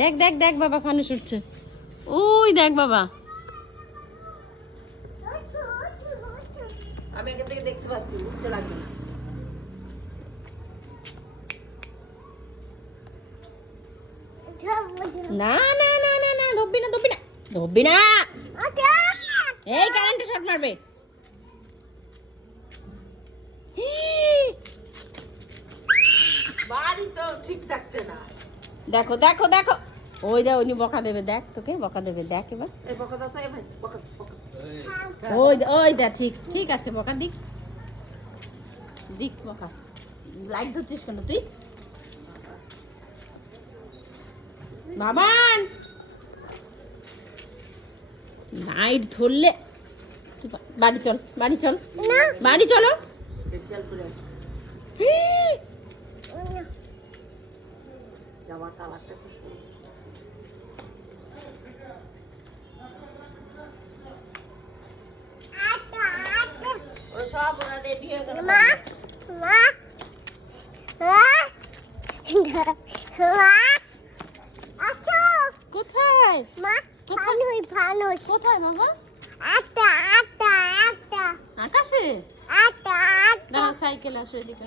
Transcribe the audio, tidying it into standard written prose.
দেখ দেখ দেখ বাবা ফানুস উঠছে। ওই দেখ বাবা। আমি এখান থেকে দেখতে পাচ্ছি, উঠতে লাগবে না। না না না না না, ধরবি না ধরবি না ধরবি না। এই কারেন্টে শর্ট মারবে। বাড়ি তো ঠিক থাকছে না। দেখো দেখো দেখো, ওই দেখ উনি বকা দেবে, দেখ তোকে বকা দেবে, দেখ এবার। এই বকা দাও তো, এই ভাই বকা বকা। ওই ওই দেখ, ঠিক ঠিক আছে, বকা দিক দিক বকা। লাইট ধরছিস কেন তুই বাবান? লাইট ধরলে বাড়ি চল, বাড়ি চল, বাড়ি চলো। ফেশিয়াল করে আসি। জামার কালারটা খুব সুন্দর। ওই সব ওরা রেডি হয়ে গেল। কোথায় কোথায় বাবা? আকাশে দাঁড়া, সাইকেল আসো এদিকে।